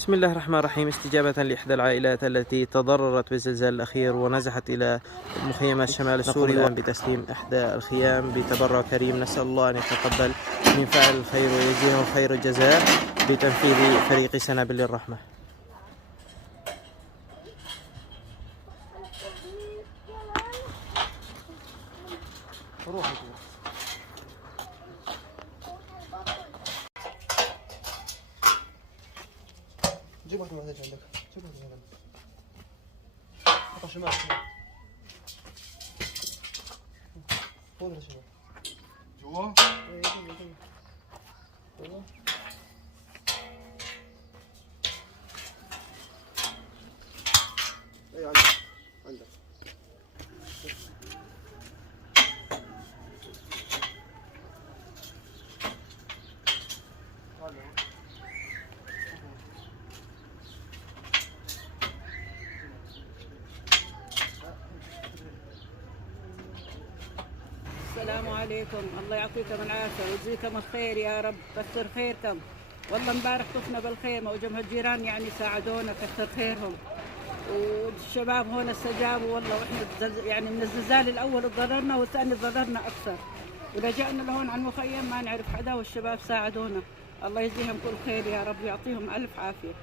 بسم الله الرحمن الرحيم. استجابة لإحدى العائلات التي تضررت بالزلزال الأخير ونزحت إلى مخيمات الشمال السوري، نقوم الآن بتسليم إحدى الخيام بتبرع كريم. نسأل الله أن يتقبل من فاعل الخير ويجزيه خير الجزاء بتنفيذ فريق سنابل الرحمة. جيب واحدة عندك، جيب واحدة عندك. حطها شمال. فوق ولا شمال؟ جوا؟ ايه جوا جوا. جوا. ايه عندك عندك. السلام عليكم، الله يعطيكم العافية ويجزيكم الخير يا رب، كثر خيركم. والله امبارح طفنا بالخيمة وجمع الجيران يعني ساعدونا، كثر خيرهم. والشباب هون استجابوا والله، واحنا يعني من الزلزال الأول تضررنا والثاني تضررنا أكثر، ولجأنا لهون على المخيم ما نعرف حدا والشباب ساعدونا. الله يجزيهم كل خير يا رب ويعطيهم ألف عافية.